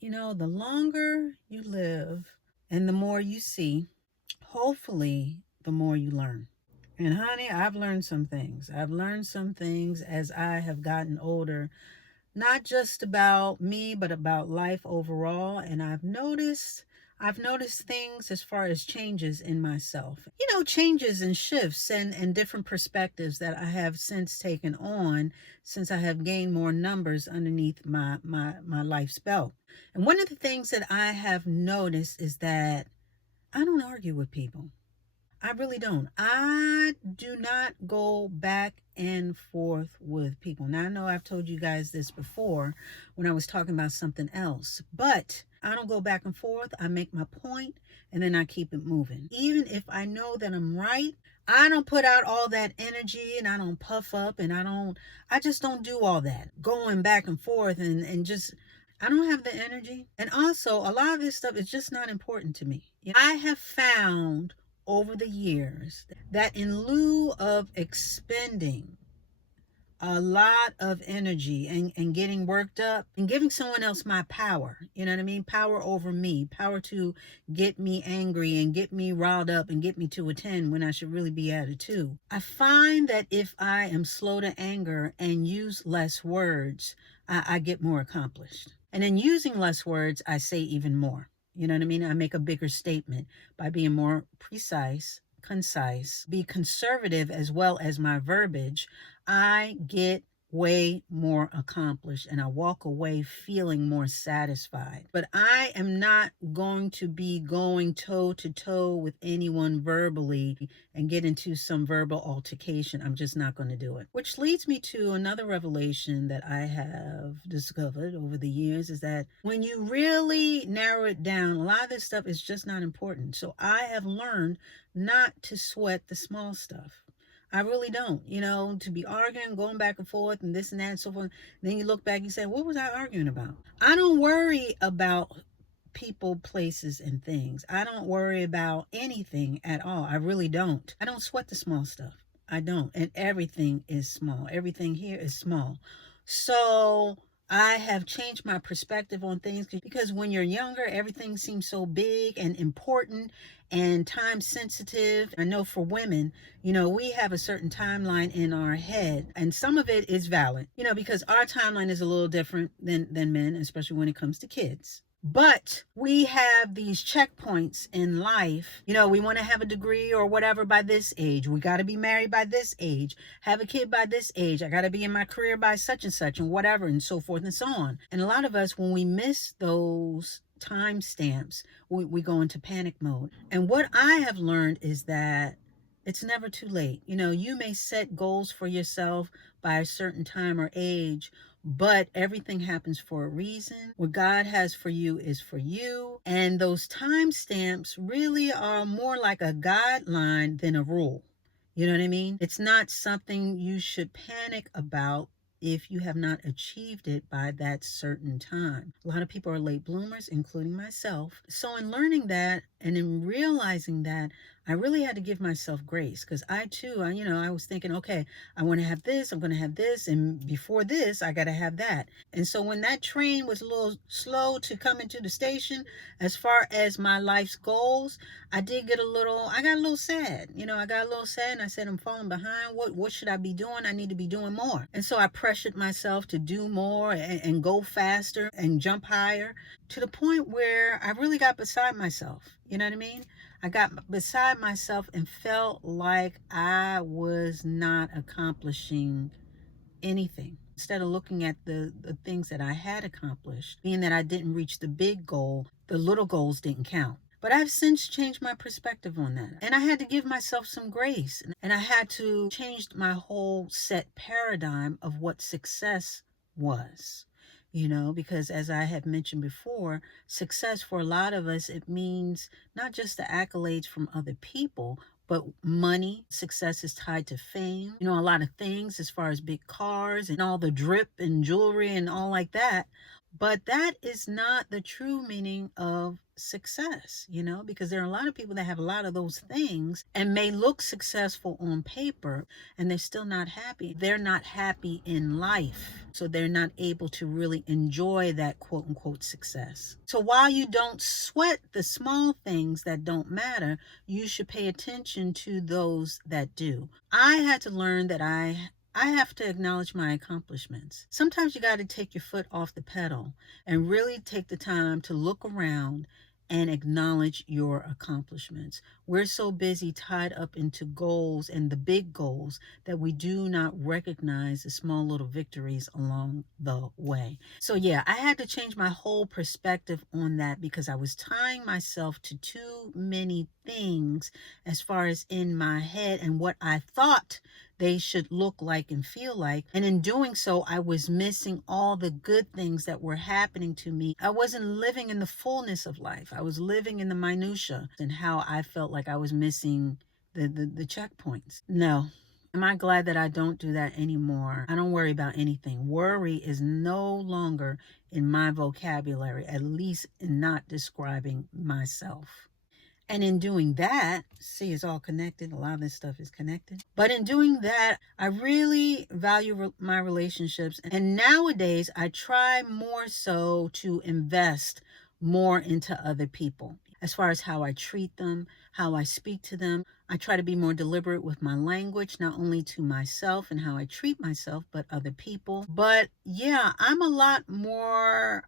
The longer you live and the more you see, hopefully, the more you learn. And honey, I've learned some things. I've learned some things as I have gotten older, not just about me, but about life overall. And I've noticed things as far as changes in myself. Changes and shifts and different perspectives that I have since taken on since I have gained more numbers underneath my life's belt. And one of the things that I have noticed is that I don't argue with people. I really don't. I do not go back and forth with people. Now, I know I've told you guys this before when I was talking about something else, but I don't go back and forth. I make my point and then I keep it moving. Even if I know that I'm right, I don't put out all that energy and I don't puff up and I just don't do all that going back and forth and just, I don't have the energy. And also, a lot of this stuff is just not important to me. I have found over the years that in lieu of expending a lot of energy and getting worked up and giving someone else my power, you know what I mean? Power over me, power to get me angry and get me riled up and get me to a 10 when I should really be at a 2. I find that if I am slow to anger and use less words, I get more accomplished. And in using less words, I say even more. You know what I mean? I make a bigger statement by being more precise, concise, be conservative as well as my verbiage. I get way more accomplished and I walk away feeling more satisfied. But I am not going to be going toe to toe with anyone verbally and get into some verbal altercation. I'm just not going to do it. Which leads me to another revelation that I have discovered over the years is that when you really narrow it down, a lot of this stuff is just not important. So I have learned not to sweat the small stuff. I really don't, to be arguing, going back and forth and this and that and so forth. Then you look back and you say, what was I arguing about? I don't worry about people, places, and things. I don't worry about anything at all. I really don't. I don't sweat the small stuff. I don't. And everything is small. Everything here is small. So I have changed my perspective on things because when you're younger, everything seems so big and important and time sensitive. I know for women, we have a certain timeline in our head, and some of it is valid, because our timeline is a little different than men, especially when it comes to kids. But we have these checkpoints in life. We want to have a degree or whatever by this age. We got to be married by this age, have a kid by this age. I got to be in my career by such and such and whatever and so forth and so on. And a lot of us, when we miss those time stamps, we go into panic mode. And what I have learned is that it's never too late. You may set goals for yourself by a certain time or age, but everything happens for a reason. What God has for you is for you. And those time stamps really are more like a guideline than a rule. You know what I mean? It's not something you should panic about if you have not achieved it by that certain time. A lot of people are late bloomers, including myself. So in learning that and in realizing that, I really had to give myself grace because I too, I was thinking, okay, I want to have this, I'm going to have this, and before this, I got to have that. And so when that train was a little slow to come into the station, as far as my life's goals, I got a little sad. I got a little sad and I said, I'm falling behind. What should I be doing? I need to be doing more. And so I pressured myself to do more and go faster and jump higher to the point where I really got beside myself. You know what I mean? I got beside myself and felt like I was not accomplishing anything. Instead of looking at the things that I had accomplished, being that I didn't reach the big goal, the little goals didn't count. But I've since changed my perspective on that. And I had to give myself some grace. And I had to change my whole set paradigm of what success was. Because as I have mentioned before, success for a lot of us, it means not just the accolades from other people, but money. Success is tied to fame. A lot of things as far as big cars and all the drip and jewelry and all like that. But that is not the true meaning of success, because there are a lot of people that have a lot of those things and may look successful on paper, and they're still not happy. They're not happy in life. So they're not able to really enjoy that quote unquote success. So while you don't sweat the small things that don't matter, you should pay attention to those that do. I had to learn that I have to acknowledge my accomplishments. Sometimes you got to take your foot off the pedal and really take the time to look around and acknowledge your accomplishments. We're so busy tied up into goals and the big goals that we do not recognize the small little victories along the way. So yeah, I had to change my whole perspective on that because I was tying myself to too many things as far as in my head and what I thought they should look like and feel like. And in doing so, I was missing all the good things that were happening to me. I wasn't living in the fullness of life. I was living in the minutia and how I felt like I was missing the checkpoints. No. Am I glad that I don't do that anymore? I don't worry about anything. Worry is no longer in my vocabulary, at least in not describing myself. And in doing that, see, it's all connected. A lot of this stuff is connected. But in doing that, I really value my relationships. And nowadays, I try more so to invest more into other people. As far as how I treat them, how I speak to them, I try to be more deliberate with my language, not only to myself and how I treat myself, but other people. But yeah, I'm a lot more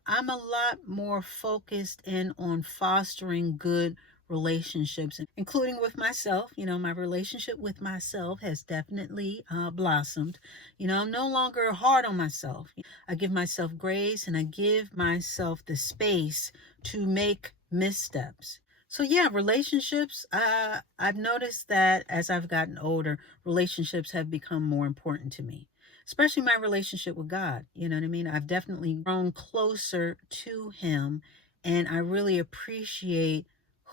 focused in on fostering good relationships, including with myself. My relationship with myself has definitely blossomed. I'm no longer hard on myself. I give myself grace and I give myself the space to make missteps. So yeah, relationships, I've noticed that as I've gotten older, relationships have become more important to me, especially my relationship with God. You know what I mean? I've definitely grown closer to him, and I really appreciate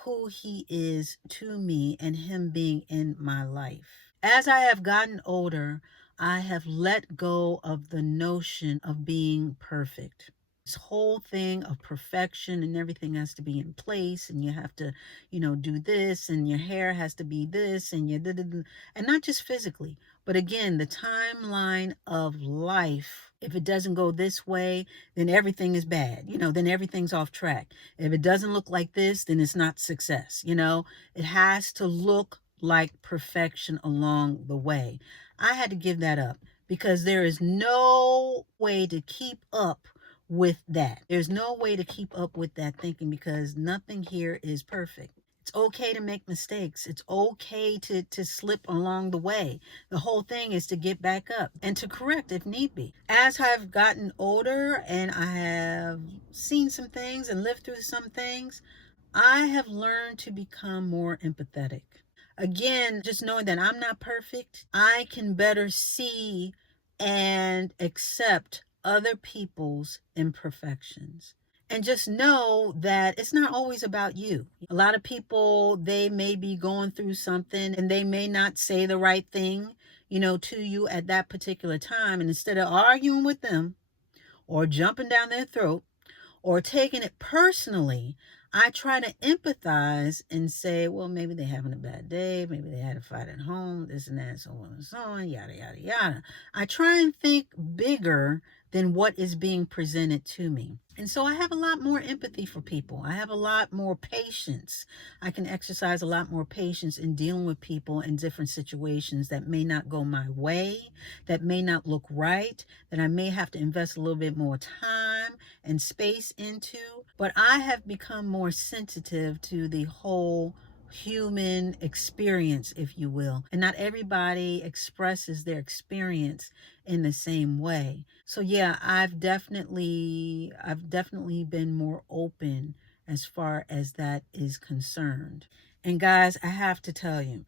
who he is to me and him being in my life. As I have gotten older, I have let go of the notion of being perfect. This whole thing of perfection and everything has to be in place, and you have to, do this, and your hair has to be this, and and not just physically, but again, the timeline of life. If it doesn't go this way, then everything is bad. Then everything's off track. If it doesn't look like this, then it's not success. It has to look like perfection along the way. I had to give that up because there is no way to keep up with that. There's no way to keep up with that thinking because nothing here is perfect. It's okay to make mistakes. It's okay to slip along the way. The whole thing is to get back up and to correct if need be. As I've gotten older and I have seen some things and lived through some things, I have learned to become more empathetic. Again, just knowing that I'm not perfect, I can better see and accept other people's imperfections. And just know that it's not always about you. A lot of people, they may be going through something and they may not say the right thing, to you at that particular time. And instead of arguing with them or jumping down their throat, or taking it personally, I try to empathize and say, well, maybe they're having a bad day. Maybe they had a fight at home, this and that, so on and so on, yada, yada, yada. I try and think bigger than what is being presented to me. And so I have a lot more empathy for people. I have a lot more patience. I can exercise a lot more patience in dealing with people in different situations that may not go my way, that may not look right, that I may have to invest a little bit more time and space into. But I have become more sensitive to the whole human experience, if you will. And not everybody expresses their experience in the same way. So yeah, I've definitely been more open as far as that is concerned. And guys, I have to tell you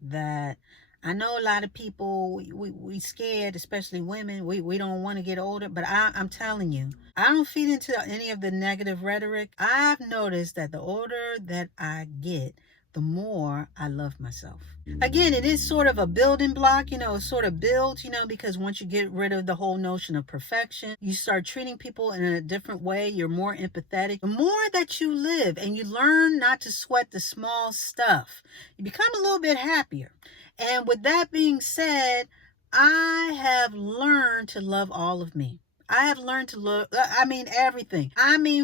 that I know a lot of people, we scared, especially women. We don't want to get older, but I'm telling you, I don't feed into any of the negative rhetoric. I've noticed that the older that I get, the more I love myself. Again, it is sort of a building block, it sort of builds, because once you get rid of the whole notion of perfection, you start treating people in a different way. You're more empathetic. The more that you live and you learn not to sweat the small stuff, you become a little bit happier. And with that being said, I have learned to love all of me. I have learned to look, everything.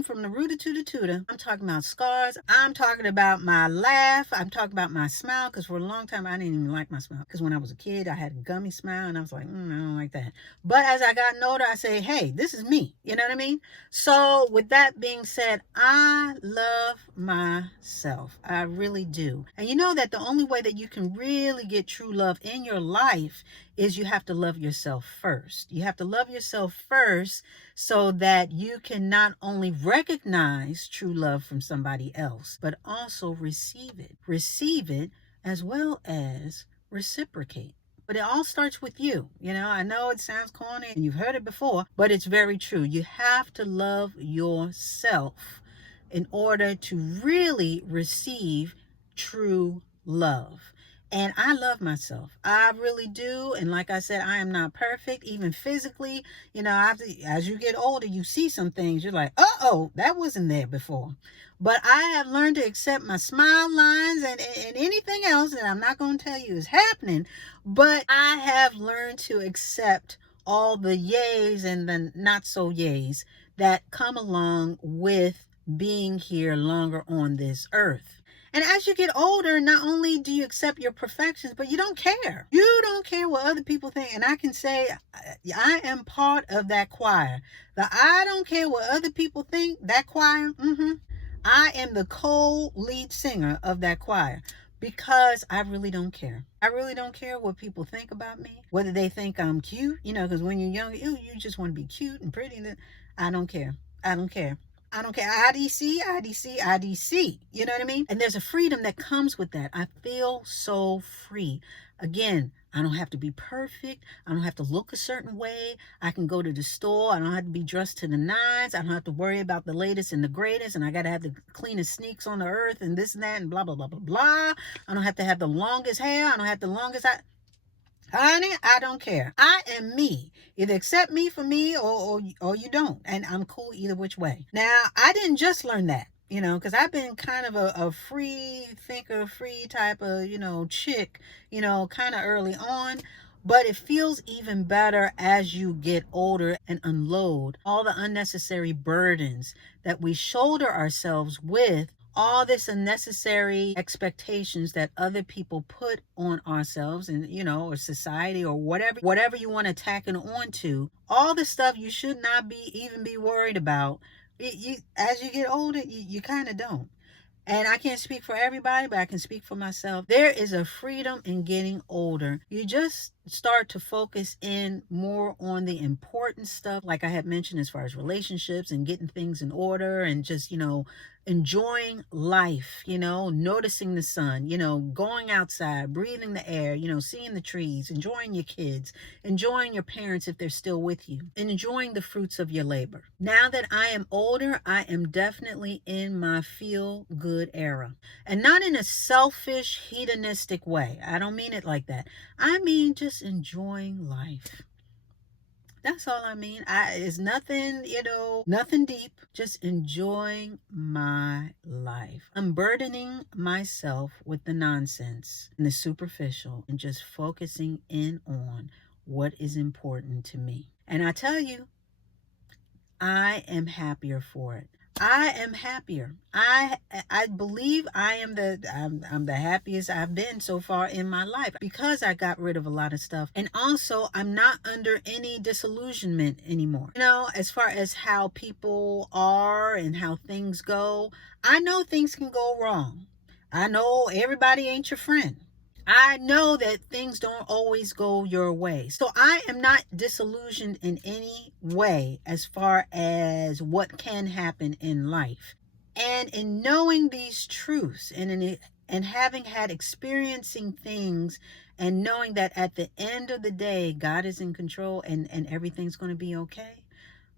From the rooter to the tutor. I'm talking about scars. I'm talking about my laugh. I'm talking about my smile, because for a long time, I didn't even like my smile. Because when I was a kid, I had a gummy smile, and I was like, I don't like that. But as I got older, I say, hey, this is me. You know what I mean? So with that being said, I love myself. I really do. And you know that the only way that you can really get true love in your life is you have to love yourself first. You have to love yourself first so that you can not only recognize true love from somebody else, but also receive it. Receive it as well as reciprocate. But it all starts with you. I know it sounds corny and you've heard it before, but it's very true. You have to love yourself in order to really receive true love. And I love myself. I really do. And like I said, I am not perfect, even physically. As you get older, you see some things. You're like, uh-oh, that wasn't there before. But I have learned to accept my smile lines and anything else that I'm not going to tell you is happening. But I have learned to accept all the yays and the not so yays that come along with being here longer on this earth. And as you get older, not only do you accept your perfections, but you don't care. You don't care what other people think. And I can say I am part of that choir. The I don't care what other people think, that choir, I am the co-lead singer of that choir. Because I really don't care. I really don't care what people think about me. Whether they think I'm cute, because when you're young, you just want to be cute and pretty. I don't care. I don't care. I don't care. IDC, IDC, IDC. You know what I mean? And there's a freedom that comes with that. I feel so free. Again, I don't have to be perfect. I don't have to look a certain way. I can go to the store. I don't have to be dressed to the nines. I don't have to worry about the latest and the greatest. And I got to have the cleanest sneaks on the earth and this and that and blah, blah, blah, blah, blah. I don't have to have the longest hair. I don't have the longest... Honey, I don't care. I am me. Either accept me for me or you don't. And I'm cool either which way. Now, I didn't just learn that, because I've been kind of a free thinker, free type of, chick, kind of early on. But it feels even better as you get older and unload all the unnecessary burdens that we shoulder ourselves with, all this unnecessary expectations that other people put on ourselves and, or society or whatever you want to tack it on to, all the stuff you should not even be worried about. As you get older, you kind of don't. And I can't speak for everybody, but I can speak for myself. There is a freedom in getting older. You just start to focus in more on the important stuff, like I had mentioned, as far as relationships and getting things in order and just, enjoying life, noticing the sun, going outside, breathing the air, seeing the trees, enjoying your kids, enjoying your parents if they're still with you, and enjoying the fruits of your labor. Now that I am older, I am definitely in my feel good era. And not in a selfish, hedonistic way. I don't mean it like that. I mean just enjoying life. That's all I mean. It's nothing, nothing deep. Just enjoying my life. Unburdening myself with the nonsense and the superficial and just focusing in on what is important to me. And I tell you, I am happier for it. I am happier. I believe I'm the happiest I've been so far in my life because I got rid of a lot of stuff. And also, I'm not under any disillusionment anymore. As far as how people are and how things go, I know things can go wrong. I know everybody ain't your friend. I know that things don't always go your way. So I am not disillusioned in any way as far as what can happen in life. And in knowing these truths and having had experiencing things and knowing that at the end of the day, God is in control and everything's going to be okay,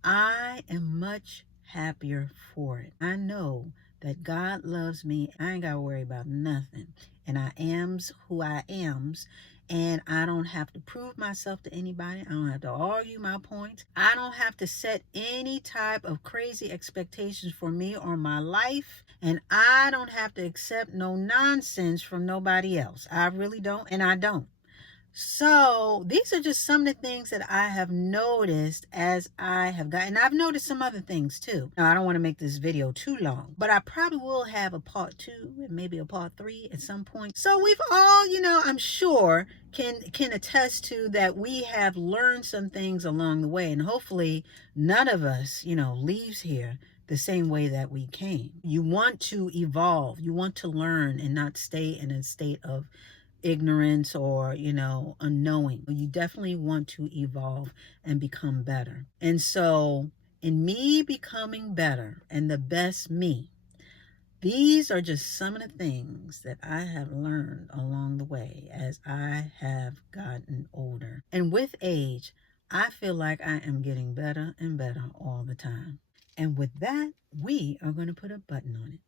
I am much happier for it. I know that God loves me. I ain't got to worry about nothing. And I am's who I am's. And I don't have to prove myself to anybody. I don't have to argue my points. I don't have to set any type of crazy expectations for me or my life. And I don't have to accept no nonsense from nobody else. I really don't. And I don't. So these are just some of the things that I have noticed as I have gotten. I've noticed some other things too. Now, I don't want to make this video too long, but I probably will have a part 2 and maybe a part 3 at some point. So we've all, I'm sure can attest to that we have learned some things along the way, and hopefully none of us, leaves here the same way that we came. You want to evolve, you want to learn and not stay in a state of ignorance or unknowing. You definitely want to evolve and become better. And so in me becoming better and the best me, these are just some of the things that I have learned along the way as I have gotten older. And with age, I feel like I am getting better and better all the time. And with that, we are going to put a button on it.